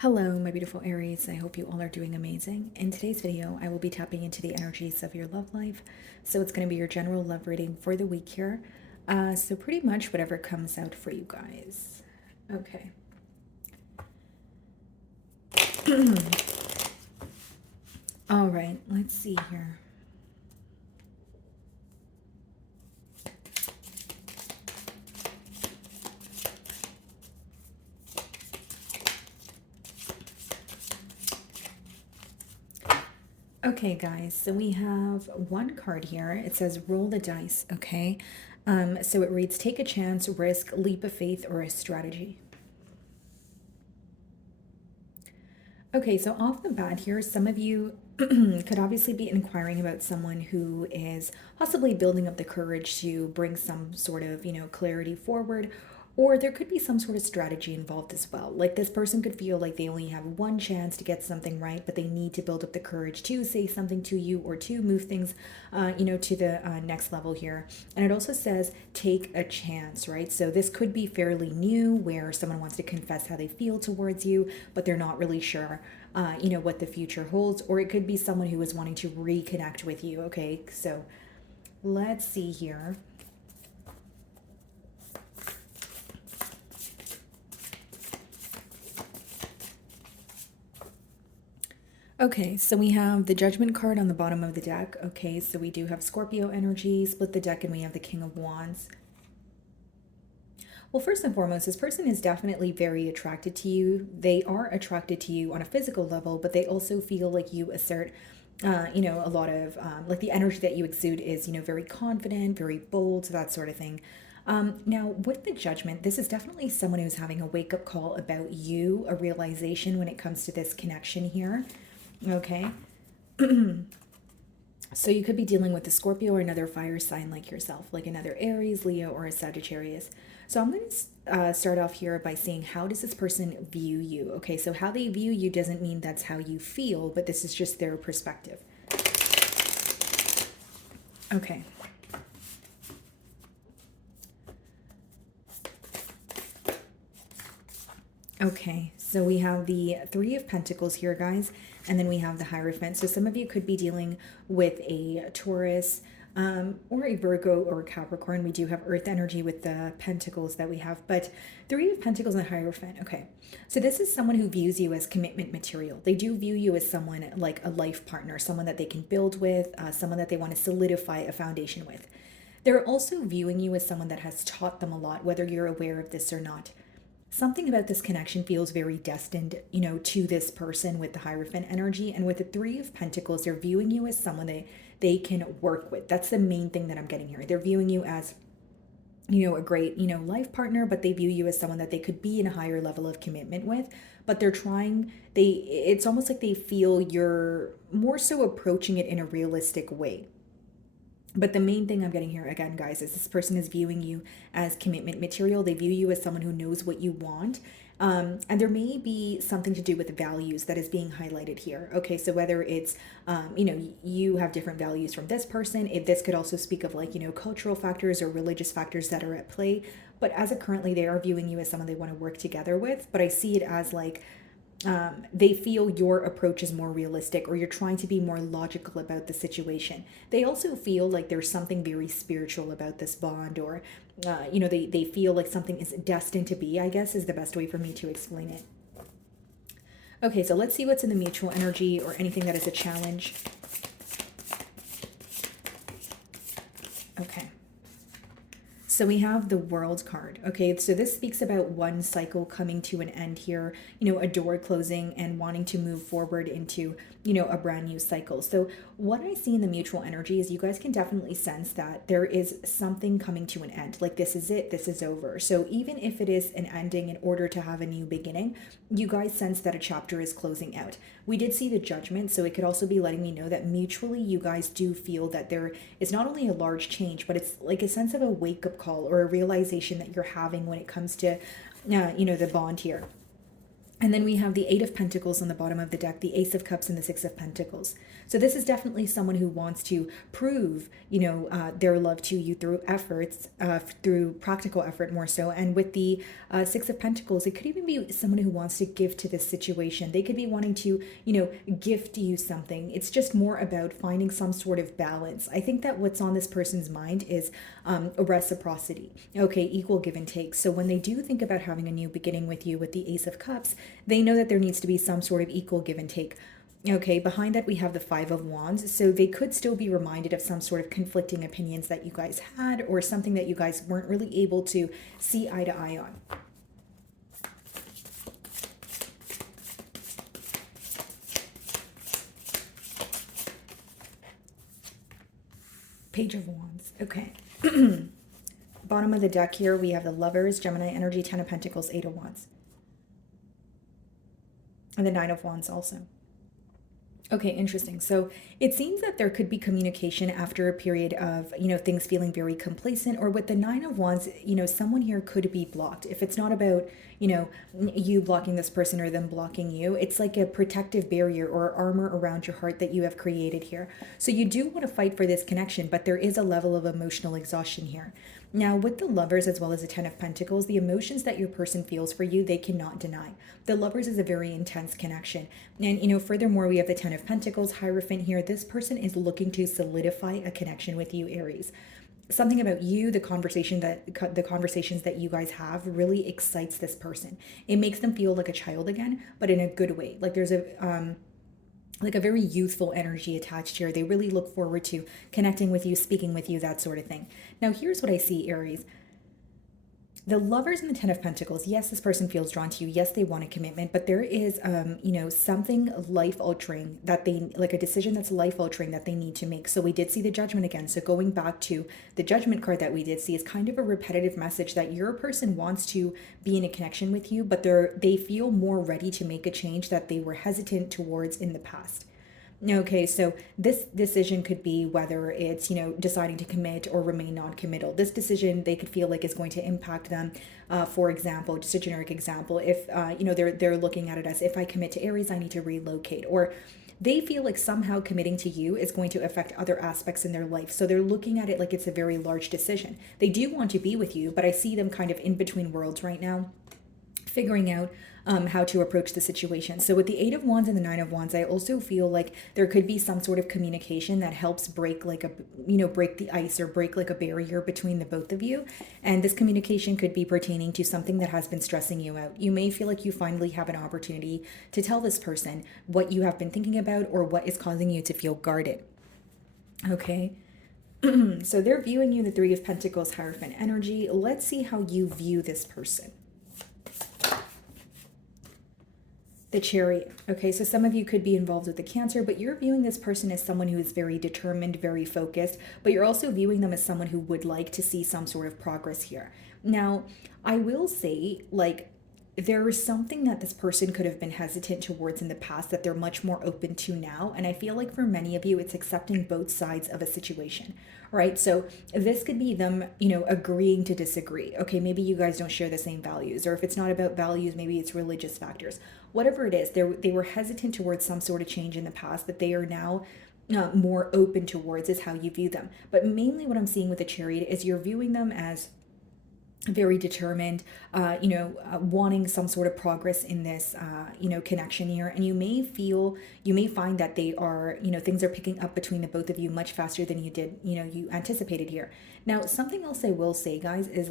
Hello, my beautiful Aries. I hope you all are doing amazing. In today's video, I will be tapping into the energies of your love life. So it's going to be your general love reading for the week here. So pretty much whatever comes out for you guys. Okay. All right, let's see here. Okay, guys, so we have one card here. It says roll the dice, okay? So it reads take a chance, risk, leap of faith, or a strategy. Okay, so off the bat here, some of you could obviously be inquiring about someone who is possibly building up the courage to bring some sort of, clarity forward, or there could be some sort of strategy involved as well. Like this person could feel like they only have one chance to get something right, but they need to build up the courage to say something to you or to move things, to the next level here. And it also says take a chance, right? So this could be fairly new where someone wants to confess how they feel towards you, but they're not really sure what the future holds, or it could be someone who is wanting to reconnect with you. Okay, so let's see here. Okay, so we have the Judgment card on the bottom of the deck. Okay, so we do have Scorpio energy, split the deck, and we have the King of Wands. Well, first and foremost, this person is definitely very attracted to you. They are attracted to you on a physical level, but they also feel like you assert, a lot of, like the energy that you exude is, very confident, very bold, that sort of thing. Now, with the Judgment, this is definitely someone who's having a wake up call about you, a realization when it comes to this connection here. Okay. So you could be dealing with a Scorpio or another fire sign like yourself, like another Aries, Leo, or a Sagittarius. So I'm going to start off here by saying, how does this person view you? Okay, so how they view you doesn't mean that's how you feel, but this is just their perspective. Okay. Okay, so we have the Three of Pentacles here, guys, and then we have the Hierophant. So some of you could be dealing with a Taurus or a Virgo or a Capricorn. We do have Earth energy with the Pentacles that we have, but Three of Pentacles and Hierophant. Okay, so this is someone who views you as commitment material. They do view you as someone like a life partner, someone that they can build with, someone that they want to solidify a foundation with. They're also viewing you as someone that has taught them a lot, whether you're aware of this or not. Something about this connection feels very destined, to this person with the Hierophant energy. And with the Three of Pentacles, they're viewing you as someone they can work with. That's the main thing that I'm getting here. They're viewing you as, a great, life partner, but they view you as someone that they could be in a higher level of commitment with. But it's almost like they feel you're more so approaching it in a realistic way. But the main thing I'm getting here again, guys, is this person is viewing you as commitment material. They view you as someone who knows what you want. And there may be something to do with the values that is being highlighted here. Okay, so whether it's, you have different values from this person, this could also speak of like, cultural factors or religious factors that are at play. But as of currently, they are viewing you as someone they want to work together with. But I see it as like, they feel your approach is more realistic, or you're trying to be more logical about the situation. They also feel like there's something very spiritual about this bond, or they feel like something is destined to be, I guess is the best way for me to explain it. Okay, so let's see what's in the mutual energy or anything that is a challenge. Okay. So we have the World card. Okay, so this speaks about one cycle coming to an end here, a door closing and wanting to move forward into, a brand new cycle. So what I see in the mutual energy is you guys can definitely sense that there is something coming to an end. Like this is it, this is over. So even if it is an ending in order to have a new beginning, you guys sense that a chapter is closing out. We did see the Judgment, so it could also be letting me know that mutually you guys do feel that there is not only a large change, but it's like a sense of a wake-up call or a realization that you're having when it comes to, the bond here. And then we have the Eight of Pentacles on the bottom of the deck, the Ace of Cups, and the Six of Pentacles. So this is definitely someone who wants to prove, their love to you through efforts, through practical effort more so. And with the Six of Pentacles, it could even be someone who wants to give to this situation. They could be wanting to, gift you something. It's just more about finding some sort of balance. I think that what's on this person's mind is a reciprocity. Okay, equal give and take. So when they do think about having a new beginning with you with the Ace of Cups, they know that there needs to be some sort of equal give and take. Okay, behind that we have the Five of Wands. So they could still be reminded of some sort of conflicting opinions that you guys had, or something that you guys weren't really able to see eye to eye on. Page of Wands. Okay. Bottom of the deck here, we have the Lovers, Gemini energy, Ten of Pentacles, Eight of Wands. And the Nine of Wands also. Okay, interesting. So it seems that there could be communication after a period of, things feeling very complacent, or with the Nine of Wands, someone here could be blocked. If it's not about, you blocking this person or them blocking you, it's like a protective barrier or armor around your heart that you have created here. So you do want to fight for this connection, but there is a level of emotional exhaustion here. Now, with the Lovers as well as the Ten of Pentacles, the emotions that your person feels for you, they cannot deny. The Lovers is a very intense connection. And, furthermore, we have the Ten of Pentacles, Hierophant here. This person is looking to solidify a connection with you, Aries. Something about you, the conversations that you guys have really excites this person. It makes them feel like a child again, but in a good way. Like there's a very youthful energy attached here. They really look forward to connecting with you, speaking with you, that sort of thing. Now, here's what I see, Aries. The Lovers and the Ten of Pentacles, yes, this person feels drawn to you. Yes, they want a commitment, but there is, something life-altering that a decision that's life-altering that they need to make. So we did see the Judgment again. So going back to the Judgment card that we did see is kind of a repetitive message that your person wants to be in a connection with you, but they feel more ready to make a change that they were hesitant towards in the past. Okay, so this decision could be whether it's, deciding to commit or remain non-committal. This decision they could feel like is going to impact them. For example, just a generic example, if, they're looking at it as, if I commit to Aries, I need to relocate. Or they feel like somehow committing to you is going to affect other aspects in their life. So they're looking at it like it's a very large decision. They do want to be with you, but I see them kind of in between worlds right now, figuring out how to approach the situation. So with the Eight of Wands and the Nine of Wands, I also feel like there could be some sort of communication that helps break break the ice or break like a barrier between the both of you. And this communication could be pertaining to something that has been stressing you out. You may feel like you finally have an opportunity to tell this person what you have been thinking about or what is causing you to feel guarded. Okay. So they're viewing you, the Three of Pentacles, Hierophant energy. Let's see how you view this person. The Chariot. Okay, so some of you could be involved with the Cancer, but you're viewing this person as someone who is very determined, very focused, but you're also viewing them as someone who would like to see some sort of progress here. Now, I will say, there is something that this person could have been hesitant towards in the past that they're much more open to now. And I feel like for many of you, it's accepting both sides of a situation, right? So this could be them, agreeing to disagree. Okay, maybe you guys don't share the same values, or if it's not about values, maybe it's religious factors. Whatever it is, they were hesitant towards some sort of change in the past that they are now more open towards, is how you view them. But mainly what I'm seeing with the Chariot is you're viewing them as very determined, wanting some sort of progress in this, connection here. And you may find that they are, things are picking up between the both of you much faster than you did, you anticipated here. Now, something else I will say, guys, is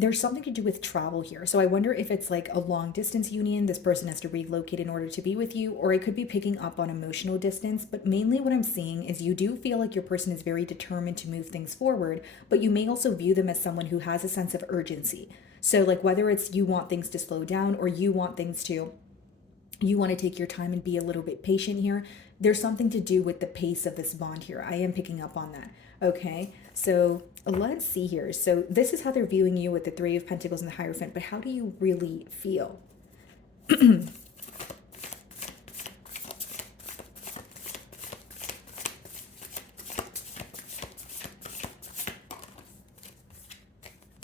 there's something to do with travel here. So I wonder if it's like a long distance union. This person has to relocate in order to be with you, or it could be picking up on emotional distance. But mainly what I'm seeing is you do feel like your person is very determined to move things forward, but you may also view them as someone who has a sense of urgency. So whether it's you want things to slow down, or you want to take your time and be a little bit patient here. There's something to do with the pace of this bond here. I am picking up on that. Okay, so let's see here. So this is how they're viewing you with the Three of Pentacles and the Hierophant, but how do you really feel? The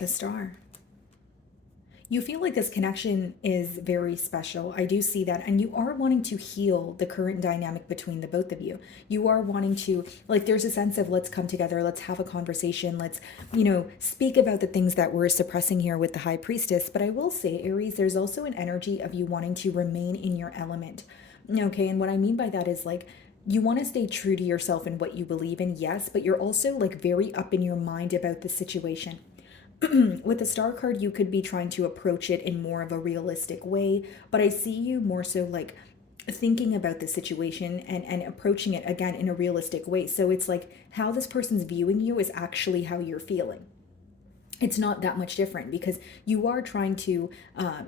Star. You feel like this connection is very special. I do see that. And you are wanting to heal the current dynamic between the both of you. You are wanting to, like, there's a sense of let's come together, let's have a conversation, let's, speak about the things that we're suppressing here with the High Priestess. But I will say, Aries, there's also an energy of you wanting to remain in your element. Okay. And what I mean by that is like, you want to stay true to yourself and what you believe in, yes, but you're also like very up in your mind about the situation. With the star card, you could be trying to approach it in more of a realistic way, but I see you more so like thinking about the situation and approaching it again in a realistic way. So it's like how this person's viewing you is actually how you're feeling. It's not that much different because you are trying to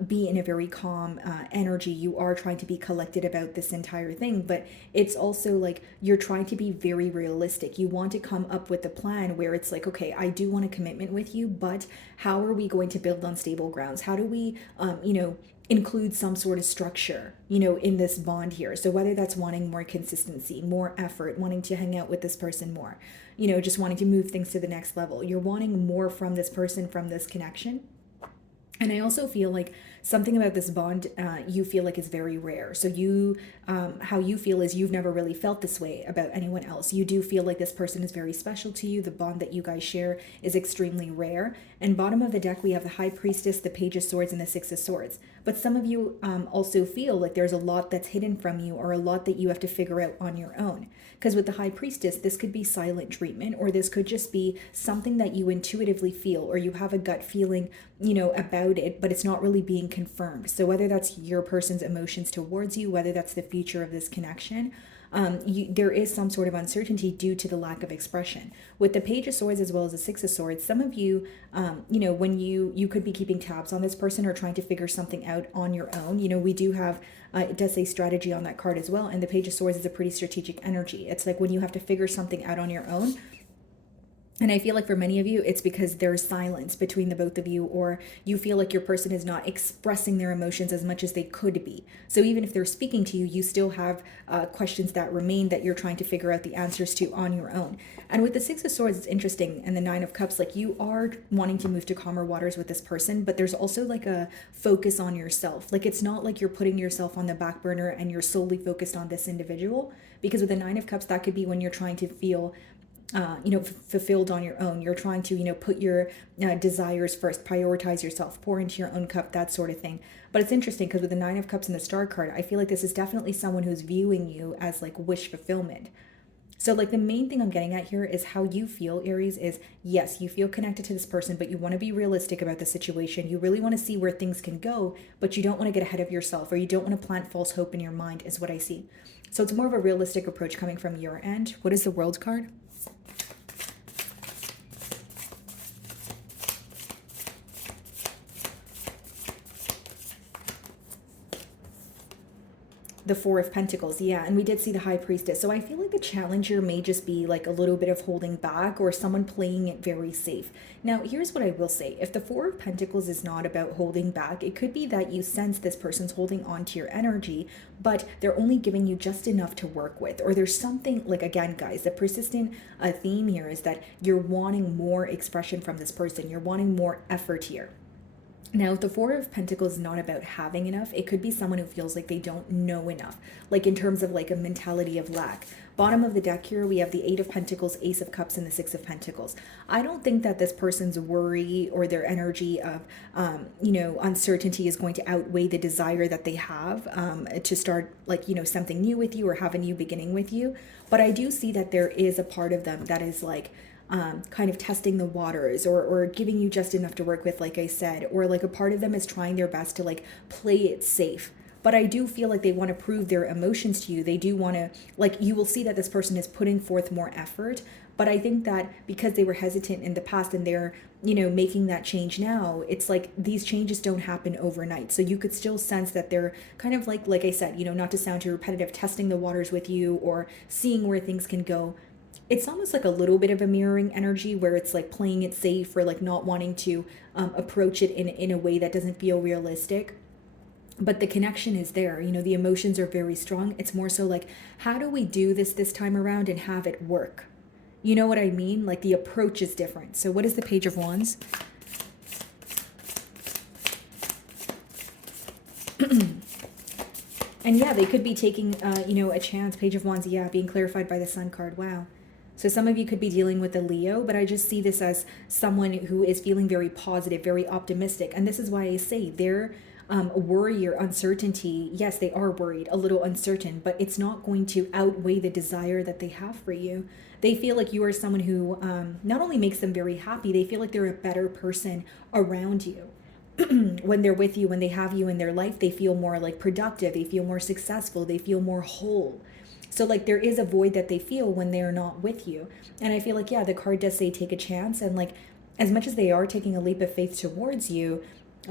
be in a very calm energy. You are trying to be collected about this entire thing, but it's also like you're trying to be very realistic. You want to come up with a plan where it's like, okay, I do want a commitment with you, but how are we going to build on stable grounds? How do we, include some sort of structure, in this bond here? So whether that's wanting more consistency, more effort, wanting to hang out with this person more, just wanting to move things to the next level. You're wanting more from this person, from this connection. And I also feel like something about this bond you feel like is very rare. So how you feel is you've never really felt this way about anyone else. You do feel like this person is very special to you. The bond that you guys share is extremely rare. And bottom of the deck, we have the High Priestess, the Page of Swords, and the Six of Swords. But some of you also feel like there's a lot that's hidden from you or a lot that you have to figure out on your own. Because with the High Priestess, this could be silent treatment, or this could just be something that you intuitively feel, or you have a gut feeling, about it, but it's not really being confirmed. So whether that's your person's emotions towards you, whether that's the future of this connection, there is some sort of uncertainty due to the lack of expression. With the Page of Swords as well as the Six of Swords, some of you, when you could be keeping tabs on this person or trying to figure something out on your own. We do have, it does say strategy on that card as well. And the Page of Swords is a pretty strategic energy. It's like when you have to figure something out on your own. And I feel like for many of you, it's because there's silence between the both of you, or you feel like your person is not expressing their emotions as much as they could be. So even if they're speaking to you, you still have questions that remain that you're trying to figure out the answers to on your own. And with the Six of Swords, it's interesting. And the Nine of Cups, like you are wanting to move to calmer waters with this person, but there's also like a focus on yourself. Like it's not like you're putting yourself on the back burner and you're solely focused on this individual. Because with the Nine of Cups, that could be when you're trying to feel fulfilled on your own. You're trying to, put your desires first, prioritize yourself, pour into your own cup, that sort of thing. But it's interesting because with the Nine of Cups and the Star card, I feel like this is definitely someone who's viewing you as like wish fulfillment. So like the main thing I'm getting at here is how you feel, Aries, is yes, you feel connected to this person, but you want to be realistic about the situation. You really want to see where things can go, but you don't want to get ahead of yourself, or you don't want to plant false hope in your mind, is what I see. So it's more of a realistic approach coming from your end. What is the World card? The Four of Pentacles, yeah, and we did see the High Priestess. So I feel like the challenge here may just be like a little bit of holding back or someone playing it very safe. Now, here's what I will say. If the Four of Pentacles is not about holding back, it could be that you sense this person's holding on to your energy, but they're only giving you just enough to work with. Or there's something, like again, guys, the persistent theme here is that you're wanting more expression from this person. You're wanting more effort here. Now, if the Four of Pentacles is not about having enough, it could be someone who feels like they don't know enough, like in terms of like a mentality of lack. Bottom of the deck here, we have the Eight of Pentacles, Ace of Cups, and the Six of Pentacles. I don't think that this person's worry or their energy of, uncertainty is going to outweigh the desire that they have to start like, something new with you or have a new beginning with you. But I do see that there is a part of them that is like, kind of testing the waters or giving you just enough to work with, like I said, or like a part of them is trying their best to like play it safe. But I do feel like they want to prove their emotions to you. They do want to, like, you will see that this person is putting forth more effort. But I think that because they were hesitant in the past and they're, making that change now, it's like these changes don't happen overnight. So you could still sense that they're kind of like I said, not to sound too repetitive, testing the waters with you or seeing where things can go. It's almost like a little bit of a mirroring energy where it's like playing it safe or like not wanting to approach it in a way that doesn't feel realistic. But the connection is there. The emotions are very strong. It's more so like, how do we do this time around and have it work? You know what I mean? Like the approach is different. So what is the Page of Wands? And yeah, they could be taking, a chance. Page of Wands, yeah, being clarified by the Sun card. Wow. So some of you could be dealing with a Leo, but I just see this as someone who is feeling very positive, very optimistic. And this is why I say their worry or uncertainty, yes, they are worried, a little uncertain, but it's not going to outweigh the desire that they have for you. They feel like you are someone who not only makes them very happy, they feel like they're a better person around you. When they're with you, when they have you in their life, they feel more like productive, they feel more successful, they feel more whole. So like there is a void that they feel when they're not with you. And I feel like, yeah, the card does say take a chance. And like as much as they are taking a leap of faith towards you,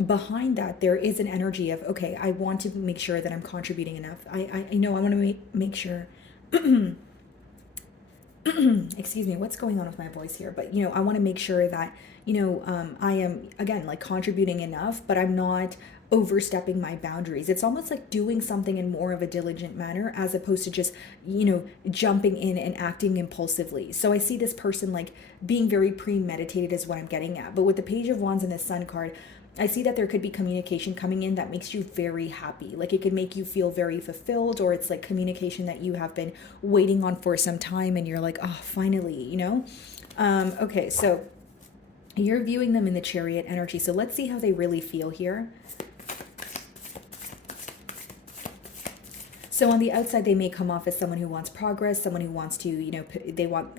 behind that there is an energy of, okay, I want to make sure that I'm contributing enough. I know I want to make sure excuse me, what's going on with my voice here? But I want to make sure that I am again like contributing enough, but I'm not overstepping my boundaries. It's almost like doing something in more of a diligent manner as opposed to just jumping in and acting impulsively. So I see this person like being very premeditated is what I'm getting at. But with the Page of Wands and the Sun card, I see that there could be communication coming in that makes you very happy. Like it could make you feel very fulfilled, or it's like communication that you have been waiting on for some time and you're like, oh, finally. Okay, so you're viewing them in the Chariot energy. So let's see how they really feel here. So on the outside, they may come off as someone who wants progress, someone who wants to, they want,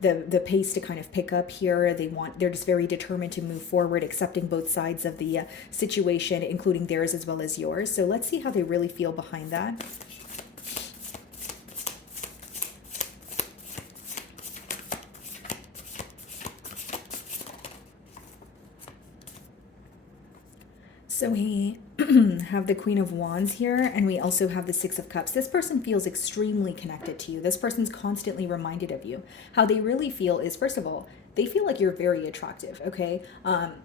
the pace to kind of pick up here. They're just very determined to move forward, accepting both sides of the situation, including theirs as well as yours. So let's see how they really feel behind that. So we have the Queen of Wands here, and we also have the Six of Cups. This person feels extremely connected to you. This person's constantly reminded of you. How they really feel is, first of all, they feel like you're very attractive, okay?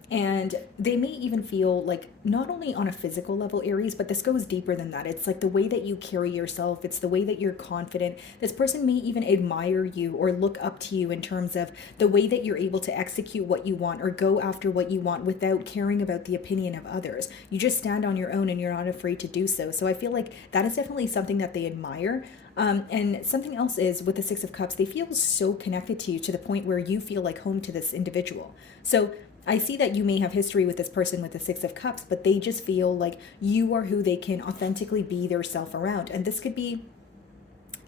And they may even feel like not only on a physical level, Aries, but this goes deeper than that. It's like the way that you carry yourself. It's the way that you're confident. This person may even admire you or look up to you in terms of the way that you're able to execute what you want or go after what you want without caring about the opinion of others. You just stand on your own and you're not afraid to do so. So I feel like that is definitely something that they admire. And something else is with the Six of Cups, they feel so connected to you to the point where you feel like home to this individual. So I see that you may have history with this person with the Six of Cups, but they just feel like you are who they can authentically be their self around. And this could be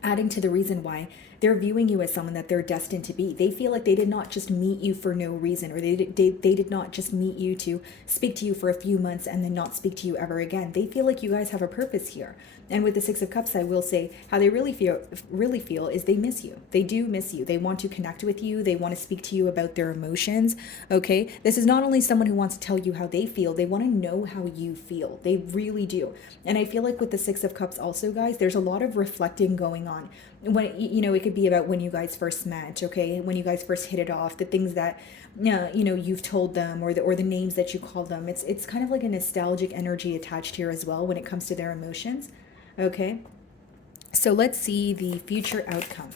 adding to the reason why they're viewing you as someone that they're destined to be. They feel like they did not just meet you for no reason, or they did not just meet you to speak to you for a few months and then not speak to you ever again. They feel like you guys have a purpose here. And with the Six of Cups, I will say how they really feel is they miss you. They do miss you. They want to connect with you. They want to speak to you about their emotions. Okay. This is not only someone who wants to tell you how they feel, they want to know how you feel. They really do. And I feel like with the Six of Cups also, guys, there's a lot of reflecting going on. When it could be about when you guys first met, okay, when you guys first hit it off, the things that you've told them, or the names that you called them. It's kind of like a nostalgic energy attached here as well when it comes to their emotions. Okay, so let's see the future outcome.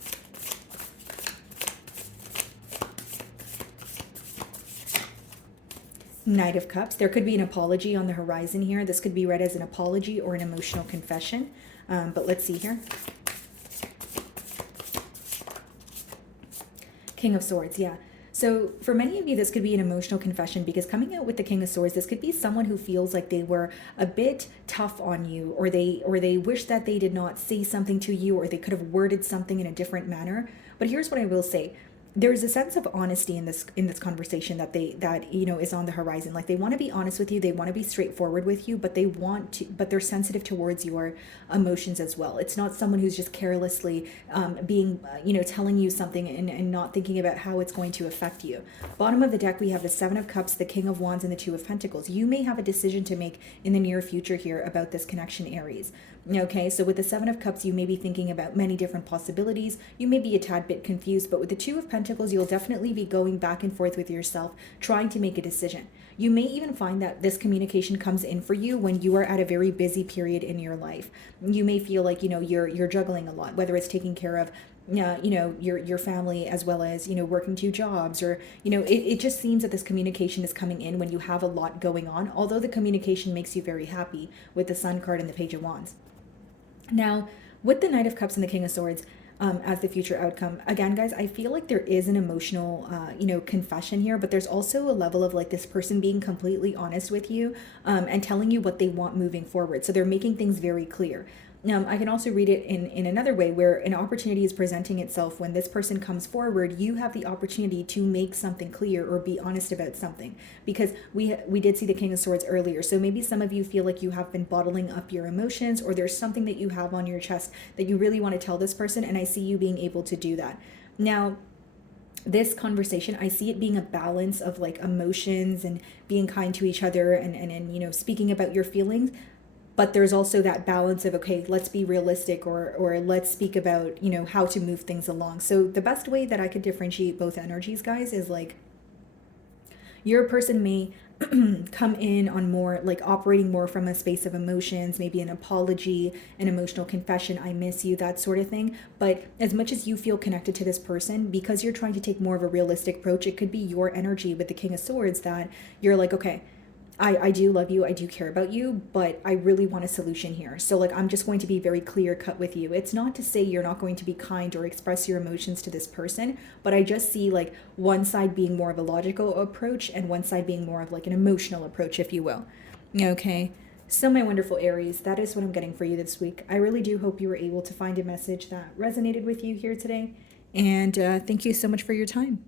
Knight of Cups. There could be an apology on the horizon here. This could be read as an apology or an emotional confession. But let's see here. King of Swords, yeah. So for many of you, this could be an emotional confession, because coming out with the King of Swords, this could be someone who feels like they were a bit tough on you, or they wish that they did not say something to you, or they could have worded something in a different manner. But here's what I will say. There's a sense of honesty in this conversation that is on the horizon. Like, they want to be honest with you, they want to be straightforward with you, but they're sensitive towards your emotions as well. It's not someone who's just carelessly being telling you something and not thinking about how it's going to affect you. Bottom of the deck, we have the Seven of Cups, the King of Wands, and the Two of Pentacles. You may have a decision to make in the near future here about this connection, Aries. Okay, so with the Seven of Cups, you may be thinking about many different possibilities. You may be a tad bit confused, but with the Two of Pentacles, you'll definitely be going back and forth with yourself, trying to make a decision. You may even find that this communication comes in for you when you are at a very busy period in your life. You may feel like, you're juggling a lot, whether it's taking care of your family as well as, working two jobs, or, it just seems that this communication is coming in when you have a lot going on, although the communication makes you very happy with the Sun card and the Page of Wands. Now, with the Knight of Cups and the King of Swords, as the future outcome, again, guys, I feel like there is an emotional, confession here, but there's also a level of like this person being completely honest with you, and telling you what they want moving forward. So they're making things very clear. I can also read it in another way where an opportunity is presenting itself when this person comes forward. You have the opportunity to make something clear or be honest about something, because we did see the King of Swords earlier. So maybe some of you feel like you have been bottling up your emotions, or there's something that you have on your chest that you really want to tell this person, and I see you being able to do that. Now, this conversation, I see it being a balance of like emotions and being kind to each other, and speaking about your feelings, but there's also that balance of, okay, let's be realistic, or let's speak about how to move things along. So the best way that I could differentiate both energies, guys, is like your person may come in on more like operating more from a space of emotions, maybe an apology, an emotional confession, I miss you, that sort of thing. But as much as you feel connected to this person, because you're trying to take more of a realistic approach, it could be your energy with the King of Swords that you're like, okay, I do love you, I do care about you, but I really want a solution here. So, like, I'm just going to be very clear cut with you. It's not to say you're not going to be kind or express your emotions to this person, but I just see like one side being more of a logical approach and one side being more of like an emotional approach, if you will. Okay. So, my wonderful Aries, that is what I'm getting for you this week. I really do hope you were able to find a message that resonated with you here today. And thank you so much for your time.